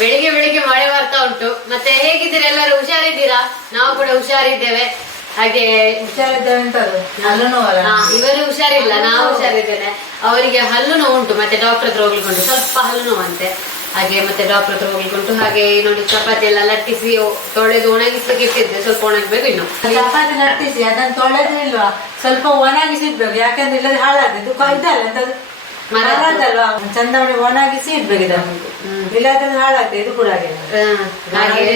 ಬೆಳಿಗ್ಗೆ ಬೆಳಿಗ್ಗೆ ಮಳೆ ಬರ್ತಾ ಉಂಟು. ಮತ್ತೆ ಹೇಗಿದ್ದೀರಾ ಎಲ್ಲರೂ? ಹುಷಾರಿದ್ದೀರಾ? ನಾವು ಕೂಡ ಹುಷಾರಿದ್ದೇವೆ. ಹಾಗೆ ಇವರು ಹುಷಾರಿಲ್ಲ, ನಾವು ಹುಷಾರಿದ್ದೇನೆ. ಅವರಿಗೆ ಹಲ್ಲು ನೋವು ಉಂಟು, ಮತ್ತೆ ಡಾಕ್ಟರ್ ಹತ್ರ ಹೋಗ್ಲಿಕ್ಕುಂಟು, ಸ್ವಲ್ಪ ಹಲ್ಲು ನೋವಂತೆ. ಹಾಗೆ ಮತ್ತೆ ಡಾಕ್ಟರ್ ಹತ್ರ ಹೋಗ್ಲಿಕ್ಕುಂಟು. ಹಾಗೆ ನೋಡಿ ಚಪಾತಿ ಎಲ್ಲ ಲಟ್ಟಿಸಿ ತೊಳೆದು ಒಣಗಿಸ್ಲಿಕ್ಕೆ ಇಟ್ಟಿದ್ದೆ, ಸ್ವಲ್ಪ ಒಣಗಬೇಕು ಇನ್ನು. ಚಪಾತಿ ಲಟ್ಟಿಸಿ ಅದನ್ನು ತೊಳೆದು ಇಲ್ವಾ ಸ್ವಲ್ಪ ಒಣಗಿಸಿಡ್ಬೇಕು, ಯಾಕಂದ್ರೆ ಇಲ್ಲದೆ ಹಾಳಾದ್ದು ಇದಲ್ಲ ಅಂತದ್ದು ಮರದಲ್ವಾ, ಚಂದವಣಿ ಒಣಗಿಸಿ ಇಡ್ಬೇಕು ಇದನ್ನು. ಇಲ್ಲಾದ್ರೆ ಹಾಳಾಗ್ತದೆ. ಇದು ಕೂಡ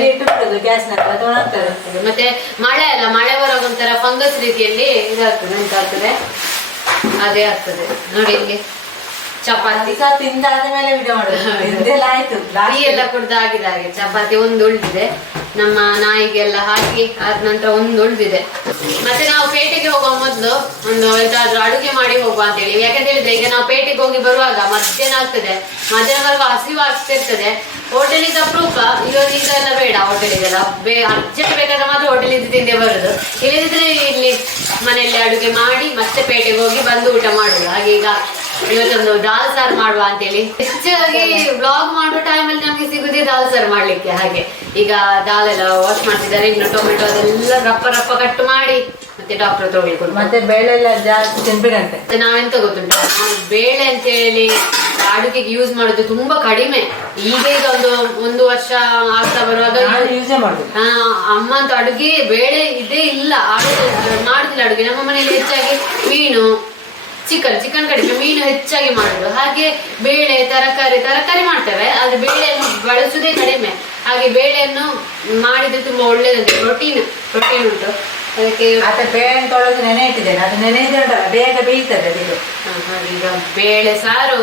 ಇಟ್ಟು ಗ್ಯಾಸ್ ಅದು ಒಣಗ್ತದೆ. ಮತ್ತೆ ಮಳೆ ಅಲ್ಲ, ಮಳೆ ಬರೋವಾಗ ಒಂಥರ ಫಂಗಸ್ ರೀತಿಯಲ್ಲಿ ಇದಾಗ್ತದೆ, ಎಂತ ಆಗ್ತದೆ ಅದೇ ಆಗ್ತದೆ ನೋಡಿ. ಇಲ್ಲಿ ಚಪಾತಿ ತಿಂದಾದ ಮೇಲೆ ವಿಡಿಯೋ ಮಾಡೋದು ಆಯ್ತು. ಟೀ ಎಲ್ಲ ಕುಡ್ದು ಆಗಿದೆ. ಹಾಗೆ ಚಪಾತಿ ಒಂದು ಉಳಿದಿದೆ, ನಮ್ಮ ನಾಯಿಗೆಲ್ಲ ಹಾಕಿ ಆದ ನಂತರ ಒಂದು ಉಳಿದಿದೆ. ಮತ್ತೆ ನಾವು ಪೇಟೆಗೆ ಹೋಗುವ ಮೊದಲು ಒಂದು ಎಂತಾದ್ರೂ ಅಡುಗೆ ಮಾಡಿ ಹೋಗುವ ಅಂತ ಹೇಳಿ. ಯಾಕಂತ ಹೇಳಿದ್ರೆ ಈಗ ನಾವು ಪೇಟೆಗೆ ಹೋಗಿ ಬರುವಾಗ ಮಧ್ಯಾಹ್ನ ಆಗ್ತದೆ, ಮಧ್ಯಾಹ್ನ ಬರುವಾಗ ಹಸಿವು ಆಗ್ತಿರ್ತದೆ. ಹೋಟೆಲಿಗೆ ಅಪರೂಪ ಇದೆಲ್ಲ ಬೇಡ, ಹೋಟೆಲಿಗೆಲ್ಲ ಅರ್ಜೆಂಟ್ ಬೇಕಾದ್ರೆ ಮಾತ್ರ ಹೋಟೆಲಿಂದ ತಿಂದೆ ಬರುದು. ಇಲ್ಲದಿದ್ರೆ ಇಲ್ಲಿ ಮನೆಯಲ್ಲಿ ಅಡುಗೆ ಮಾಡಿ ಮತ್ತೆ ಪೇಟೆಗೆ ಹೋಗಿ ಬಂದು ಊಟ ಮಾಡುದು. ಹಾಗೆ ಈಗ ಇವತ್ತೊಂದು ದಾಲ್ ಸಾರು ಮಾಡುವ ಅಂತೇಳಿ. ಹೆಚ್ಚಾಗಿ ಬ್ಲಾಗ್ ಮಾಡುವ ಟೈಮಲ್ಲಿ ನಮ್ಗೆ ಸಿಗುದೇ ದಾಲ್ ಸಾರು ಮಾಡ್ಲಿಕ್ಕೆ. ಹಾಗೆ ಈಗ ದಾಲ್ ಎಲ್ಲ ವಾಶ್ ಮಾಡ್ತಿದ್ದಾರೆ, ಇನ್ನು ಟೊಮೆಟೊ ಅದೆಲ್ಲ ರಪ್ಪ ರಪ್ಪ ಕಟ್ ಮಾಡಿ ಮತ್ತೆ ಡಾಕ್ಟರ್ ಹತ್ರ ಹೋಗ್ಲಿಕ್ಕೆ. ಮತ್ತೆ ಬೇಳೆ ಎಲ್ಲ ಜಾಸ್ತಿ ತಿನ್ಬೇಕಂತೆ. ಮತ್ತೆ ನಾವೆಂತ ಗೊತ್ತುಂಟು, ಬೇಳೆ ಅಂತ ಹೇಳಿ ಅಡುಗೆಗೆ ಯೂಸ್ ಮಾಡೋದು ತುಂಬಾ ಕಡಿಮೆ. ಈಗ ಒಂದು ವರ್ಷ ಆಗ್ತಾ ಬರುವಾಗ ಯೂಸೇ ಮಾಡುದು. ಅಮ್ಮ ಅಂತ ಅಡುಗೆ ಬೇಳೆ ಇದೇ ಇಲ್ಲ, ಮಾಡುದಿಲ್ಲ ಅಡುಗೆ. ನಮ್ಮ ಮನೆಯಲ್ಲಿ ಹೆಚ್ಚಾಗಿ ಮೀನು, ಚಿಕನ್ ಕಡಿಮೆ, ಮೀನು ಹೆಚ್ಚಾಗಿ ಮಾಡುದು. ಹಾಗೆ ಬೇಳೆ ತರಕಾರಿ ಮಾಡ್ತೇವೆ, ಆದ್ರೆ ಬೇಳೆಯನ್ನು ಬಳಸುದೇ ಕಡಿಮೆ. ಹಾಗೆ ಬೇಳೆಯನ್ನು ಮಾಡಿದ್ರೆ ತುಂಬಾ ಒಳ್ಳೇದಂತೆ, ಪ್ರೋಟೀನ್ ಉಂಟು ಅದಕ್ಕೆ. ಮತ್ತೆ ಬೇಳೆ ತೊಳೆದು ನೆನೆ ಇಟ್ಟಿದ್ದೇನೆ, ಅದು ನೆನೆದ್ರೆ ಬೇಗ ಬೇಯ್ತದೆ ಅದು. ಈಗ ಬೇಳೆ ಸಾರು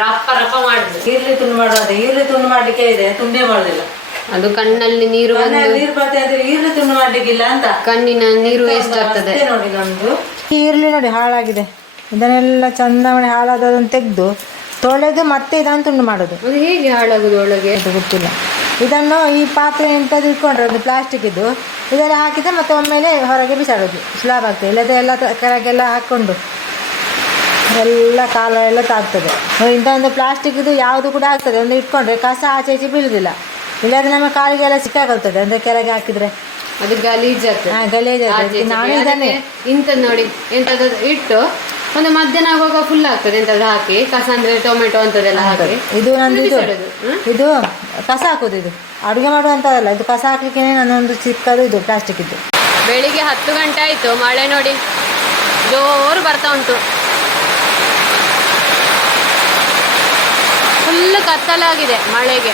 ರಪ್ಪ ಮಾಡುದು. ಈರುಳ್ಳಿ ತುಂಡು ಮಾಡುವಂತ, ಈರುಳ್ಳಿ ತುಂಡು ಮಾಡ್ಲಿಕ್ಕೆ ಇದೆ, ತುಂಡೇ ಮಾಡುದಿಲ್ಲ. ಅದು ಕಣ್ಣಲ್ಲಿ ನೀರು ಬರ್ತದೆ ಅಂದ್ರೆ ಈರುಳ್ಳಿ ತುಂಡು ಮಾಡ್ಲಿಕ್ಕಿಲ್ಲ ಅಂತ, ಕಣ್ಣಿನ ನೀರು ವೇಸ್ಟ್ ಆಗ್ತದೆ ನೋಡಿ. ನಮ್ದು ಈರುಳ್ಳಿ ನೋಡಿ ಹಾಳಾಗಿದೆ, ಇದನ್ನೆಲ್ಲ ಚಂದವಣೆ ಹಾಳಾದದನ್ನು ತೆಗೆದು ತೊಳೆದು ಮತ್ತೆ ಇದನ್ನು ತುಂಡು ಮಾಡೋದು. ಅದು ಹೇಗೆ ಹಾಳಾಗುದು ಒಳಗೆ ಅದು ಗೊತ್ತಿಲ್ಲ. ಇದನ್ನು ಈ ಪಾತ್ರೆ ಎಂಥದ್ದು ಇಟ್ಕೊಂಡ್ರೆ ಒಂದು ಪ್ಲಾಸ್ಟಿಕ್ ಇದು, ಇದೆಲ್ಲ ಹಾಕಿದ್ರೆ ಮತ್ತೆ ಒಮ್ಮೆಲೆ ಹೊರಗೆ ಬಿಸಾಡೋದು, ಸ್ಲಾಬ್ ಆಗ್ತದೆ. ಇಲ್ಲದೆ ಎಲ್ಲ ಕೆಳಗೆಲ್ಲ ಹಾಕ್ಕೊಂಡು ಎಲ್ಲ ಕಾಲ ಎಲ್ಲ ತಾಗ್ತದೆ. ಇಂಥ ಒಂದು ಪ್ಲಾಸ್ಟಿಕ್ ಇದು ಯಾವುದು ಕೂಡ ಆಗ್ತದೆ, ಒಂದು ಇಟ್ಕೊಂಡ್ರೆ ಕಸ ಆಚೆ ಈಚೆ ಬೀಳುವುದಿಲ್ಲ. ಇಲ್ಲಾದ್ರೆ ನಮ್ಮ ಕಾಲಿಗೆಲ್ಲ ಸಿಕ್ಕಾಕೊಳ್ತದೆ, ಅಂದರೆ ಕೆಳಗೆ ಹಾಕಿದ್ರೆ ಅದು ಗಲೀಜಾಗ್ತದೆ. ಗಲೀಜಾಗ್ತದೆ. ನಾನು ಇದನ್ನೇ ಇಂಥದ್ದು ನೋಡಿ, ಎಂಥದ್ದು ಇಟ್ಟು ಒಂದು ಮಧ್ಯಾಹ್ನ ಆಗುವಾಗ ಫುಲ್ ಆಗ್ತದೆ. ಎಂಥದ್ದು ಹಾಕಿ ಕಸ ಅಂದ್ರೆ ಟೊಮೆಟೊ ಅಂತದೆಲ್ಲ ಹಾಕಿ. ಇದು ನಂದು ಇದು ಕಸ ಹಾಕೋದು, ಇದು ಅಡುಗೆ ಮಾಡುವಂಥದ್ದಲ್ಲ, ಇದು ಕಸ ಹಾಕ್ಲಿಕ್ಕೆ ನನ್ನೊಂದು ಚಿಕ್ಕದು ಇದು ಪ್ಲಾಸ್ಟಿಕ್ ಇದ್ದು. ಬೆಳಿಗ್ಗೆ 10 ಗಂಟೆ ಆಯ್ತು, ಮಳೆ ನೋಡಿ ಜೋರು ಬರ್ತಾ ಉಂಟು. ಫುಲ್ ಕತ್ತಲಾಗಿದೆ ಮಳೆಗೆ.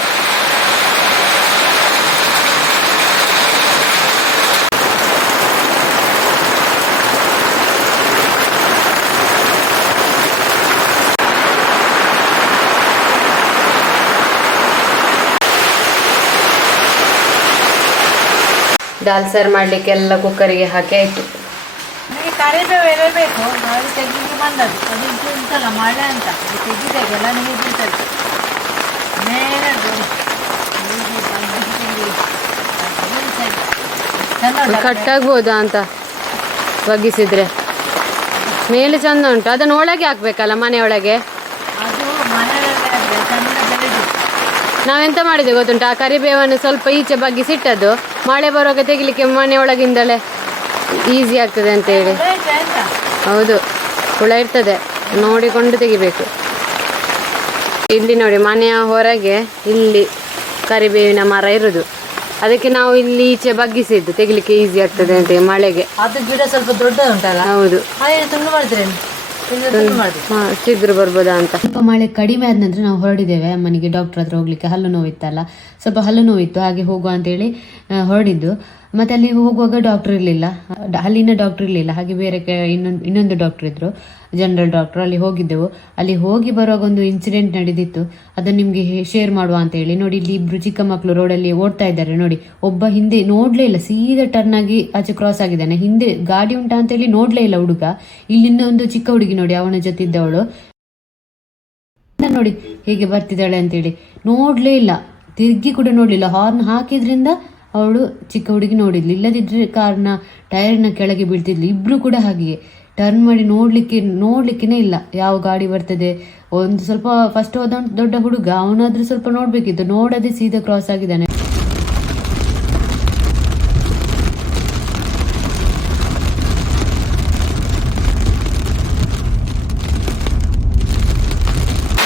ದಾಲ್ ಸಾರು ಮಾಡ್ಲಿಕ್ಕೆ ಎಲ್ಲ ಕುಕ್ಕರಿಗೆ ಹಾಕಿ ಆಯ್ತು. ಕರಿಬೇವು ಎಲೆ ಬೇಕು, ಅದು ತೆಗಿಲಿಕ್ಕೆ ಬಂದದ್ದು. ಅದು ಇದು ಉಂಟಲ್ಲ ಮಳೆ ಅಂತ ತೆಗಿದಾಗ ಎಲ್ಲ ನೀರು ಬೀಳ್ತದೆ ಮೇಲೆ. ಕಟ್ಟಾಗ್ಬೋದಾ ಅಂತ ಬಗ್ಗಿಸಿದ್ರೆ ಮೇಲೆ ಚಂದ ಉಂಟು. ಅದನ್ನು ಒಳಗೆ ಹಾಕ್ಬೇಕಲ್ಲ, ಮನೆಯೊಳಗೆ. ಅದು ಮನೆಯೊಳಗೆ ಆದರೆ ಚಂದ ಬೆಳೆದು. ನಾವೆಂತ ಮಾಡಿದೆ ಗೊತ್ತುಂಟು, ಆ ಕರಿಬೇವನ್ನು ಸ್ವಲ್ಪ ಈಚೆ ಬಗ್ಗಿಸಿಟ್ಟದ್ದು, ಮಳೆ ಬರುವಾಗ ತೆಗಿಲಿಕ್ಕೆ ಮನೆಯೊಳಗಿಂದಲೇ ಈಸಿ ಆಗ್ತದೆ ಅಂತ ಹೇಳಿ. ಹೌದು, ಹುಳ ಇರ್ತದೆ, ನೋಡಿಕೊಂಡು ತೆಗಿಬೇಕು. ಇಲ್ಲಿ ನೋಡಿ, ಮನೆಯ ಹೊರಗೆ ಇಲ್ಲಿ ಕರಿಬೇವಿನ ಮರ ಇರುದು, ಅದಕ್ಕೆ ನಾವು ಇಲ್ಲಿ ಈಚೆ ಬಗ್ಗಿಸಿದ್ದು ತೆಗಿಲಿಕ್ಕೆ ಈಸಿ ಆಗ್ತದೆ ಅಂತ ಮಳೆಗೆ. ಅದು ಗಿಡ ಸ್ವಲ್ಪ ದೊಡ್ಡ ಉಂಟಲ್ಲ. ಹೌದು, ತುಂಡು ಮಾಡಿದ್ರೇನು ಚಿಗುರು ಬರ್ಬೋದಾ ಅಂತ. ಸ್ವಲ್ಪ ಮಳೆ ಕಡಿಮೆ ಆದ ನಂತರ ನಾವು ಹೊರಡಿದ್ದೇವೆ ಅಮ್ಮನಿಗೆ ಡಾಕ್ಟರ್ ಹತ್ರ ಹೋಗ್ಲಿಕ್ಕೆ. ಹಲ್ಲು ನೋವಿತ್ತಲ್ಲ, ಸ್ವಲ್ಪ ಹಲ್ಲು ನೋವಿತ್ತು, ಹಾಗೆ ಹೋಗುವ ಅಂತೇಳಿ ಹೊರಡಿದ್ದು. ಮತ್ತೆ ಅಲ್ಲಿ ಹೋಗುವಾಗ ಡಾಕ್ಟರ್ ಇರಲಿಲ್ಲ, ಅಲ್ಲಿನ ಡಾಕ್ಟರ್ ಇರಲಿಲ್ಲ. ಹಾಗೆ ಬೇರೆ ಇನ್ನೊಂದು ಡಾಕ್ಟರ್ ಇದ್ರು, ಜನರಲ್ ಡಾಕ್ಟರ್. ಅಲ್ಲಿ ಹೋಗಿದ್ದೆವು. ಅಲ್ಲಿ ಹೋಗಿ ಬರುವಾಗ ಒಂದು ಇನ್ಸಿಡೆಂಟ್ ನಡೆದಿತ್ತು, ಅದನ್ನು ನಿಮಗೆ ಶೇರ್ ಮಾಡುವ ಅಂತ ಹೇಳಿ. ನೋಡಿ, ಇಲ್ಲಿ ಇಬ್ರು ಚಿಕ್ಕ ಮಕ್ಕಳು ರೋಡಲ್ಲಿ ಓಡ್ತಾ ಇದ್ದಾರೆ ನೋಡಿ. ಒಬ್ಬ ಹಿಂದೆ ನೋಡ್ಲೇ ಇಲ್ಲ, ಸೀದಾ ಟರ್ನ್ ಆಗಿ ಆಚೆ ಕ್ರಾಸ್ ಆಗಿದ್ದಾನೆ. ಹಿಂದೆ ಗಾಡಿ ಉಂಟಾ ಅಂತ ಹೇಳಿ ನೋಡ್ಲೇ ಇಲ್ಲ ಹುಡುಗ. ಇಲ್ಲಿಂದ ಒಂದು ಚಿಕ್ಕ ಹುಡುಗಿ ನೋಡಿ, ಅವನ ಜೊತೆ ಇದ್ದವಳು ನೋಡಿ ಹೇಗೆ ಬರ್ತಿದ್ದಾಳೆ ಅಂತೇಳಿ ನೋಡ್ಲೇ ಇಲ್ಲ, ತಿರುಗಿ ಕೂಡ ನೋಡ್ಲಿಲ್ಲ. ಹಾರ್ನ್ ಹಾಕಿದ್ರಿಂದ ಅವಳು ಚಿಕ್ಕ ಹುಡುಗಿ ನೋಡಿದ್ಲು, ಇಲ್ಲದಿದ್ರೆ ಕಾರ್ನ ಟೈರ್ನ ಕೆಳಗೆ ಬೀಳ್ತಿದ್ಲು. ಇಬ್ರು ಕೂಡ ಹಾಗೆಯೇ ಟರ್ನ್ ಮಾಡಿ ನೋಡ್ಲಿಕ್ಕೇನೆ ಇಲ್ಲ ಯಾವ ಗಾಡಿ ಬರ್ತದೆ. ಒಂದು ಸ್ವಲ್ಪ ಫಸ್ಟ್ ಹೋದ ದೊಡ್ಡ ಹುಡುಗ, ಅವನಾದ್ರೂ ಸ್ವಲ್ಪ ನೋಡ್ಬೇಕಿತ್ತು, ನೋಡದೆ ಸೀದಾ ಕ್ರಾಸ್ ಆಗಿದ್ದಾನೆ.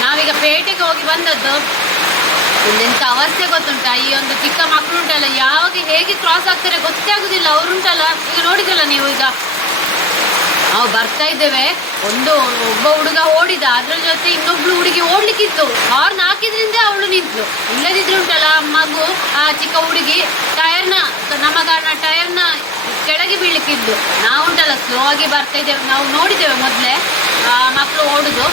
ನಾವೀಗ ಪೇಟೆಗೆ ಹೋಗಿ ಬಂದದ್ದು. ಎಂತ ಅವಸ್ಥೆ ಗೊತ್ತುಂಟಾ, ಈ ಒಂದು ಚಿಕ್ಕ ಮಕ್ಕಳು ಉಂಟಲ್ಲ, ಯಾವಾಗ ಹೇಗೆ ಕ್ರಾಸ್ ಆಗ್ತಾರೆ ಗೊತ್ತೇ ಆಗುದಿಲ್ಲ. ಅವ್ರುಂಟಲ್ಲ, ಈಗ ನೋಡಿದಲ್ಲ ನೀವು, ಈಗ ನಾವು ಬರ್ತಾ ಇದ್ದೇವೆ, ಒಬ್ಬ ಹುಡುಗ ಓಡಿದ, ಅದ್ರ ಜೊತೆ ಇನ್ನೊಬ್ಳು ಹುಡುಗಿ ಓಡ್ಲಿಕ್ಕಿತ್ತು. ಹಾರ್ನ್ ಹಾಕಿದ್ರಿಂದ ಅವಳು ನಿಂತ್ಲು, ಇಲ್ಲದಿದ್ರೆ ಉಂಟಲ್ಲ ಮಗು, ಆ ಚಿಕ್ಕ ಹುಡುಗಿ ನಮ್ಮ ಟೈರ್ನ ಕೆಳಗೆ ಬೀಳ್ಲಿಕ್ಕಿದ್ದು. ನಾವು ಉಂಟಲ್ಲ ಸ್ಲೋ ಆಗಿ ಬರ್ತಾ ಇದ್ದೇವೆ, ನಾವು ನೋಡಿದ್ದೇವೆ ಮೊದಲೇ ಮಕ್ಕಳು ಓಡುದು.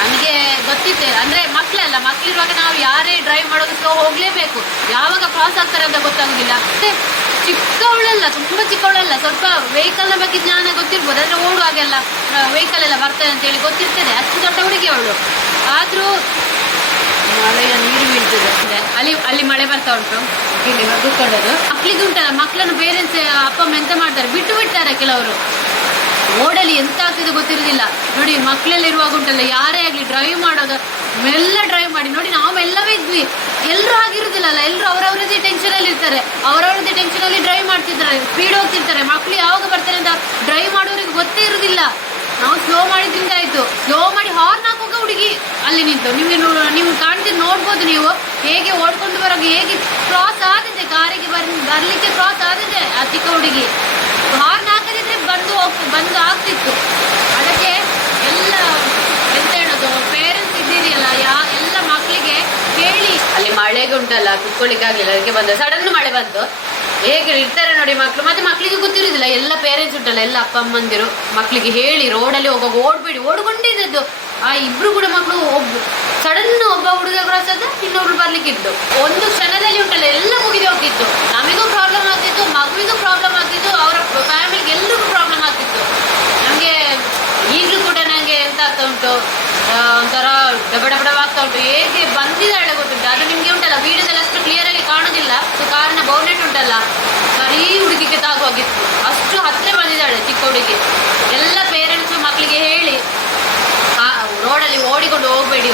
ನಮಗೆ ಗೊತ್ತಿತ್ತು ಅಂದ್ರೆ ಮಕ್ಕಳಿರುವಾಗ ನಾವು ಯಾರೇ ಡ್ರೈವ್ ಮಾಡೋದು ಸ್ಲೋ ಹೋಗ್ಲೇಬೇಕು, ಯಾವಾಗ ಕ್ರಾಸ್ ಆಗ್ತಾರೆ ಅಂತ ಗೊತ್ತಾಗುದಿಲ್ಲ. ಮತ್ತೆ ಚಿಕ್ಕವಳಲ್ಲ, ತುಂಬಾ ಚಿಕ್ಕವಳಲ್ಲ, ಸ್ವಲ್ಪ ವೆಹಿಕಲ್ನ ಬಗ್ಗೆ ಜ್ಞಾನ ಗೊತ್ತಿರ್ಬೋದು, ಅಂದ್ರೆ ಓಡುವಾಗೆಲ್ಲ ವೆಹಿಕಲ್ ಎಲ್ಲ ಬರ್ತದೆ ಅಂತ ಹೇಳಿ ಗೊತ್ತಿರ್ತದೆ. ಅಷ್ಟು ದೊಡ್ಡ ಹುಡುಗಿ ಅವಳು. ಆದ್ರೂ ಮಳೆಯ ನೀರು ಬೀಳ್ತದೆ, ಅಲ್ಲಿ ಮಳೆ ಬರ್ತಾ ಉಂಟು. ಇಲ್ಲಿ ಕೂತ್ಕೊಂಡದ್ದು ಮಕ್ಳಿಗೆ ಉಂಟಲ್ಲ, ಮಕ್ಕಳನ್ನು ಪೇರೆಂಟ್ಸ್ ಅಪ್ಪ ಅಮ್ಮ ಎಂತ ಮಾಡ್ತಾರೆ, ಬಿಟ್ಟು ಬಿಡ್ತಾರೆ ಕೆಲವರು. ರೋಡಲ್ಲಿ ಎಂತ ಆಗ್ತಿದೆ ಗೊತ್ತಿರೋದಿಲ್ಲ ನೋಡಿ. ಮಕ್ಕಳೆಲ್ಲ ಇರುವಾಗ ಉಂಟಲ್ಲ, ಯಾರೇ ಆಗ್ಲಿ ಡ್ರೈವ್ ಮಾಡೋದು ಮೆಲ್ಲ ಡ್ರೈವ್ ಮಾಡಿ ನೋಡಿ. ನಾವೆಲ್ಲವೇ ಇದ್ವಿ, ಎಲ್ಲರೂ ಆಗಿರುದಿಲ್ಲಲ್ಲ, ಎಲ್ಲರೂ ಅವರವರದೇ ಟೆನ್ಷನ್ ಅಲ್ಲಿ ಇರ್ತಾರೆ, ಅವರವರದೇ ಟೆನ್ಷನ್ ಅಲ್ಲಿ ಡ್ರೈವ್ ಮಾಡ್ತಿರ್ತಾರೆ, ಸ್ಪೀಡ್ ಹೋಗ್ತಿರ್ತಾರೆ. ಮಕ್ಳು ಯಾವಾಗ ಬರ್ತಾರೆ ಅಂತ ಡ್ರೈವ್ ಮಾಡೋರಿಗೆ ಗೊತ್ತೇ ಇರುದಿಲ್ಲ. ನಾವು ಸ್ಲೋ ಮಾಡಿದ್ರಿಂದ ಆಯ್ತು, ಸ್ಲೋ ಮಾಡಿ ಹಾರ್ನ್ ಹಾಕುವಾಗ ಹುಡುಗಿ ಅಲ್ಲಿ ನಿಂತು. ನೀವು ಕಾಣ್ತಿದ್ದು ನೋಡ್ಬೋದು ನೀವು, ಹೇಗೆ ಓಡ್ಕೊಂಡು ಬರೋದು, ಹೇಗೆ ಕ್ರಾಸ್ ಆದಿದೆ, ಕಾರಿಗೆ ಬರ್ಲಿಕ್ಕೆ ಕ್ರಾಸ್ ಆದಿದೆ ಆ ಚಿಕ್ಕ ಹುಡುಗಿ. ಹಾರ್ನ್ ಹಾಕದಿದ್ರೆ ಬಂದು ಆಗ್ತಿತ್ತು. ಅದಕ್ಕೆ ಎಲ್ಲ ಎಂತ ಹೇಳೋದು, ಪೇರೆಂಟ್ಸ್ ಇದ್ದೀರಿ ಅಲ್ಲ, ಎಲ್ಲ ಮಕ್ಕಳಿಗೆ ಹೇಳಿ. ಅಲ್ಲಿ ಮಳೆಗೆ ಉಂಟಲ್ಲ ಕುತ್ಕೊಳ್ಳಿಕ್ಕೆ ಆಗ್ಲಿಲ್ಲ, ಅದಕ್ಕೆ ಬಂದ ಸಡನ್ ಮಳೆ ಬಂತು. ಹೇಗೆ ಇರ್ತಾರೆ ನೋಡಿ ಮಕ್ಕಳು. ಮತ್ತೆ ಮಕ್ಕಳಿಗೆ ಗೊತ್ತಿರುದಿಲ್ಲ, ಎಲ್ಲ ಪೇರೆಂಟ್ಸ್ ಉಂಟಲ್ಲ, ಎಲ್ಲ ಅಪ್ಪ ಅಮ್ಮಂದಿರು ಮಕ್ಕಳಿಗೆ ಹೇಳಿ ರೋಡಲ್ಲಿ ಹೋಗುವಾಗ ಓಡ್ಬೇಡಿ, ಓಡ್ಕೊಂಡಿದ್ದದ್ದು. ಆ ಇಬ್ರು ಕೂಡ ಮಕ್ಕಳು ಸಡನ್ ಒಬ್ಬ ಹುಡುಗ ಕ್ರಾಸ್ ಆದ, ಇನ್ನೊಬ್ರು ಬರ್ಲಿಕ್ಕಿತ್ತು. ಒಂದು ಕ್ಷಣದಲ್ಲಿ ಉಂಟಲ್ಲ ಎಲ್ಲ ಮುಗಿದು ಹೋಗ್ತಿತ್ತು. ನಮಗೂ ಪ್ರಾಬ್ಲಮ್ ಆಗ್ತಿತ್ತು, ಮಗುವಿಗೂ ಪ್ರಾಬ್ಲಮ್ ಆಗ್ತಿತ್ತು, ಅವರ ಫ್ಯಾಮಿಲಿಗೆ ಎಲ್ರಿಗೂ ಪ್ರಾಬ್ಲಮ್ ಆಗ್ತಿತ್ತು. ನಮ್ಗೆ ಈಗಲೂ ಕೂಡ ನಂಗೆ ಎಂತ ಆಗ್ತಾ ಉಂಟು, ಒಂಥರ ಡಬಡಬಡವಾಗ್ತಾ ಉಂಟು. ಹೇಗೆ ಬಂದಿದ್ದಾಳೆ ಗೊತ್ತುಂಟು, ಅದು ನಿಮ್ಗೆ ಉಂಟಲ್ಲ ವಿಡಿಯೋದಲ್ಲಿ ಅಷ್ಟು ಕ್ಲಿಯರ್ ಆಗಿ ಕಾಣೋದಿಲ್ಲ. ಕಾರಣ ಬೋನೆಟ್ ಉಂಟಲ್ಲ, ಬರೀ ಹುಡುಗಿಗೆ ತಾಗೋಗಿತ್ತು, ಅಷ್ಟು ಹತ್ತಿರ ಬಂದಿದ್ದಾಳೆ ಚಿಕ್ಕ ಹುಡುಗಿ. ಎಲ್ಲ ಪೇರೆಂಟ್ಸ್ ಮಕ್ಕಳಿಗೆ ಹೇಳಿ ರೋಡಲ್ಲಿ ಓಡಿಕೊಂಡು ಹೋಗ್ಬೇಡಿ,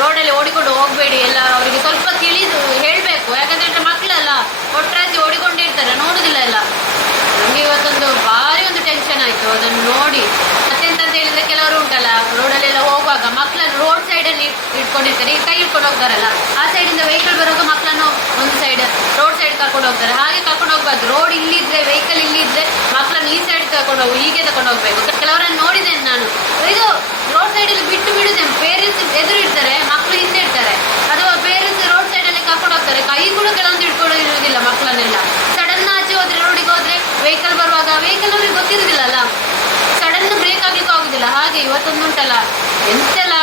ರೋಡಲ್ಲಿ ಓಡಿಕೊಂಡು ಹೋಗ್ಬೇಡಿ. ಎಲ್ಲ ಅವರಿಗೆ ಸ್ವಲ್ಪ ತಿಳಿದು ಹೇಳ್ಬೇಕು, ಯಾಕಂದ್ರೆ ಮಕ್ಕಳಲ್ಲ ಒಟ್ರಾಸಿ ಓಡಿಕೊಂಡಿರ್ತಾರೆ, ನೋಡುದಿಲ್ಲ ಎಲ್ಲ. ನಮ್ಗೆ ಇವತ್ತೊಂದು ಭಾರಿ ಒಂದು ಟೆನ್ಷನ್ ಆಯ್ತು ಅದನ್ನು ನೋಡಿ. ಮತ್ತೆಂತ ಹೇಳಿದ್ರೆ ಕೆಲವರು ಉಂಟಲ್ಲ ರೋಡಲ್ಲೆಲ್ಲ ಹೋಗುವಾಗ ಮಕ್ಕಳನ್ನು ರೋಡ್ ಸೈಡಲ್ಲಿ ಇಟ್ಕೊಂಡಿರ್ತಾರೆ, ಈ ಕೈ ಇಟ್ಕೊಂಡು ಹೋಗ್ತಾರಲ್ಲ, ಆ ಸೈಡಿಂದ ವೆಹಿಕಲ್ ಬರುವಾಗ ಮಕ್ಕಳನ್ನು ಒಂದು ಸೈಡ್ ರೋಡ್ ಸೈಡ್ ಕರ್ಕೊಂಡು ಹೋಗ್ತಾರೆ. ಹಾಗೆ ಕರ್ಕೊಂಡು ಹೋಗ್ಬಾರ್ದು. ರೋಡ್ ಇಲ್ಲಿದ್ರೆ, ವೆಹಿಕಲ್ ಇಲ್ಲಿದ್ರೆ ಮಕ್ಕಳನ್ನು ಈ ಸೈಡ್ ಕರ್ಕೊಂಡು ಹೀಗೆ ತಗೊಂಡು ಹೋಗ್ಬೇಕು. ಕೆಲವರನ್ನು ನೋಡಿದ್ದೇನೆ ನಾನು, ಇದು ರೋಡ್ ಸೈಡಲ್ಲಿ ಬಿಟ್ಟು ಬಿಡುದೆ, ಪೇರೆಂಟ್ಸ್ ಎದುರು ಇರ್ತಾರೆ, ಮಕ್ಕಳು ಹಿಂದೆ ಇರ್ತಾರೆ, ಅಥವಾ ಪೇರೆಂಟ್ಸ್ ರೋಡ್ ಸೈಡಲ್ಲಿ ಕರ್ಕೊಂಡು ಹೋಗ್ತಾರೆ, ಕೈ ಕೂಡ ಕೆಲವೊಂದು ಇಟ್ಕೊಂಡು ಇರುವುದಿಲ್ಲ ಮಕ್ಕಳನ್ನೆಲ್ಲ. ಸಡನ್ ಆಚೆ ಹೋದ್ರೆ, ರೋಡಿಗೆ ಹೋದ್ರೆ ವೆಹಿಕಲ್ ಬರುವಾಗ ವೆಹಿಕಲ್ ಅವ್ರಿಗೆ ಗೊತ್ತಿರುದಿಲ್ಲಲ್ಲ, ಸಡನ್ ಬ್ರೇಕ್ ಆಗ್ಲಿಕ್ಕೆ ಆಗುದಿಲ್ಲ. ಹಾಗೆ ಇವತ್ತೊಂದು ಉಂಟಲ್ಲ ಎಂತೆಲ್ಲ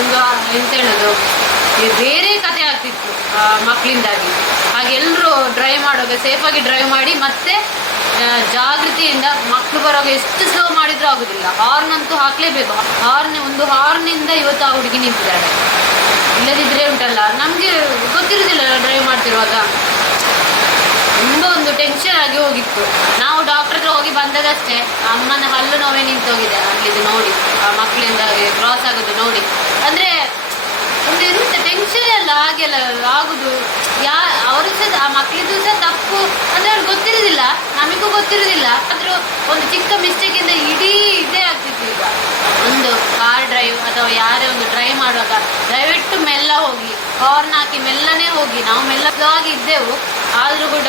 ಒಂದು ಎಂತ ಹೇಳೋದು, ಬೇರೆ ಕತೆ ಆಗ್ತಿತ್ತು ಮಕ್ಕಳಿಂದಾಗಿ. ಹಾಗೆ ಎಲ್ಲರೂ ಡ್ರೈವ್ ಮಾಡುವಾಗ ಸೇಫಾಗಿ ಡ್ರೈವ್ ಮಾಡಿ, ಮತ್ತೆ ಜಾಗೃತಿಯಿಂದ ಮಕ್ಕಳು ಬರುವಾಗ ಎಷ್ಟು ಸ್ಲೋ ಮಾಡಿದ್ರೂ ಆಗುದಿಲ್ಲ. ಹಾರ್ನ್ ಅಂತೂ ಹಾಕ್ಲೇಬೇಕು. ಒಂದು ಹಾರ್ನಿಂದ ಇವತ್ತು ಆ ಹುಡುಗಿ ನಿಂತಿದ್ದಾಳೆ. ಇಲ್ಲದಿದ್ರೆ ಉಂಟಲ್ಲ ನಮ್ಗೆ ಗೊತ್ತಿರುದಿಲ್ಲ ಡ್ರೈವ್ ಮಾಡ್ತಿರುವಾಗ, ತುಂಬಾ ಒಂದು ಟೆನ್ಷನ್ ಆಗಿ ಹೋಗಿತ್ತು. ನಾವು ಡಾಕ್ಟರ್ ಹತ್ರ ಹೋಗಿ ಬಂದದಷ್ಟೇ, ಅಮ್ಮನ ಹಲ್ಲು ನೋವೇ ನಿಂತೋಗಿದೆ ಅಲ್ಲಿದ್ದು ನೋಡಿ, ಆ ಮಕ್ಕಳಿಂದ ಕ್ರಾಸ್ ಆಗೋದು ನೋಡಿ. ಅಂದ್ರೆ ಒಂದು ಎಂತ ಟೆನ್ಷನ್ ಅಲ್ಲ, ಹಾಗೆಲ್ಲ ಆಗುದು. ಅವರು ಸಹ ಆ ಮಕ್ಕಳಿದ್ದು ಸಹ ತಪ್ಪು ಅಂದ್ರೆ ಅವ್ರಿಗೆ ಗೊತ್ತಿರುದಿಲ್ಲ, ನಮಗೂ ಗೊತ್ತಿರುದಿಲ್ಲ. ಆದ್ರೂ ಒಂದು ಚಿಕ್ಕ ಮಿಸ್ಟೇಕ್ ಇಂದ ಇಡೀ ಇದೇ ಆಗ್ತಿತ್ತು. ಈಗ ಒಂದು ಕಾರ್ ಡ್ರೈವ್ ಅಥವಾ ಯಾರೇ ಒಂದು ಡ್ರೈವ್ ಮಾಡುವಾಗ ದಯವಿಟ್ಟು ಮೆಲ್ಲ ಹೋಗಿ, ಹಾರ್ನ್ ಹಾಕಿ ಮೆಲ್ಲನೇ ಹೋಗಿ. ನಾವು ಮೆಲ್ಲವಾಗಿ ಇದ್ದೆವು, ಆದ್ರೂ ಕೂಡ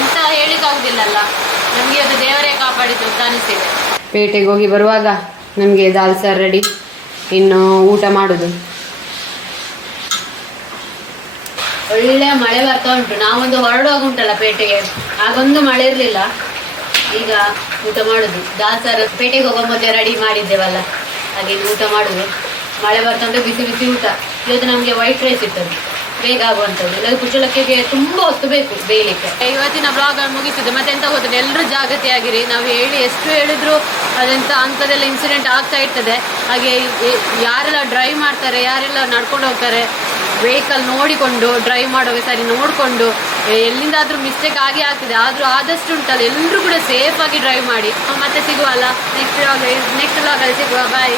ಎಂತ ಹೇಳಿಕ್ಕಾಗುದಿಲ್ಲಲ್ಲ. ನಮ್ಗೆ ಅದು ದೇವರೇ ಕಾಪಾಡಿತು ಅಂತ ಅನಿಸ್ತಿದೆ. ಪೇಟೆಗೆ ಹೋಗಿ ಬರುವಾಗ ನಮ್ಗೆ ದಾಲ್ ಸಾರ್ ರೆಡಿ, ಇನ್ನು ಊಟ ಮಾಡುದು. ಒಳ್ಳೆ ಮಳೆ ಬರ್ತಾ ಉಂಟು. ನಾವೊಂದು ಹೊರಡುವಾಗ ಉಂಟಲ್ಲ ಪೇಟೆಗೆ, ಆಗೊಂದು ಮಳೆ ಇರ್ಲಿಲ್ಲ. ಈಗ ಊಟ ಮಾಡುದು. ದಾಲ್ ಸಾರ್ ಪೇಟೆಗೆ ಹೋಗೋ ಮೊದಲೇ ರೆಡಿ ಮಾಡಿದ್ದೇವಲ್ಲ, ಹಾಗೆ ಊಟ ಮಾಡುದು. ಮಳೆ ಬರ್ತಾ ಉಂಟು, ಬಿಸಿ ಬಿಸಿ ಊಟ. ಇವತ್ತು ನಮ್ಗೆ ವೈಟ್ ರೈಸ್ ಇರ್ತದೆ, ಬೇಗ ಆಗುವಂಥದ್ದು. ಇಲ್ಲದ ಕುಚ್ಚಲಕ್ಕಿಗೆ ತುಂಬಾ ಹೊತ್ತು ಬೇಕು ಬೇಯಲಿಕ್ಕೆ. ಇವತ್ತಿನ ಬ್ಲಾಗ್ ಮುಗಿಸಿದ್ದು. ಮತ್ತೆ ಎಂತ ಗೊತ್ತಿದೆ, ಎಲ್ಲರೂ ಜಾಗೃತಿಯಾಗಿರಿ. ನಾವು ಎಷ್ಟು ಹೇಳಿದ್ರು ಅದೆಂತ ಅಂಥದ್ದೆಲ್ಲ ಇನ್ಸಿಡೆಂಟ್ ಆಗ್ತಾ ಇರ್ತದೆ. ಹಾಗೆ ಯಾರೆಲ್ಲ ಡ್ರೈವ್ ಮಾಡ್ತಾರೆ, ಯಾರೆಲ್ಲ ನಡ್ಕೊಂಡು ಹೋಗ್ತಾರೆ, ವೆಹಿಕಲ್ ನೋಡಿಕೊಂಡು ಡ್ರೈವ್ ಮಾಡುವಾಗ ಸರಿ ನೋಡಿಕೊಂಡು ಎಲ್ಲಿಂದಾದ್ರೂ ಮಿಸ್ಟೇಕ್ ಆಗಿ ಆಗ್ತದೆ, ಆದ್ರೂ ಆದಷ್ಟು ಉಂಟಲ್ಲ ಎಲ್ಲರೂ ಕೂಡ ಸೇಫ್ ಆಗಿ ಡ್ರೈವ್ ಮಾಡಿ. ಮತ್ತೆ ಸಿಗುವಲ್ಲ ನೆಕ್ಸ್ಟ್ ವ್ಲಾಗಲ್ಲಿ ಸಿಗುವ. ಬಾಯ್.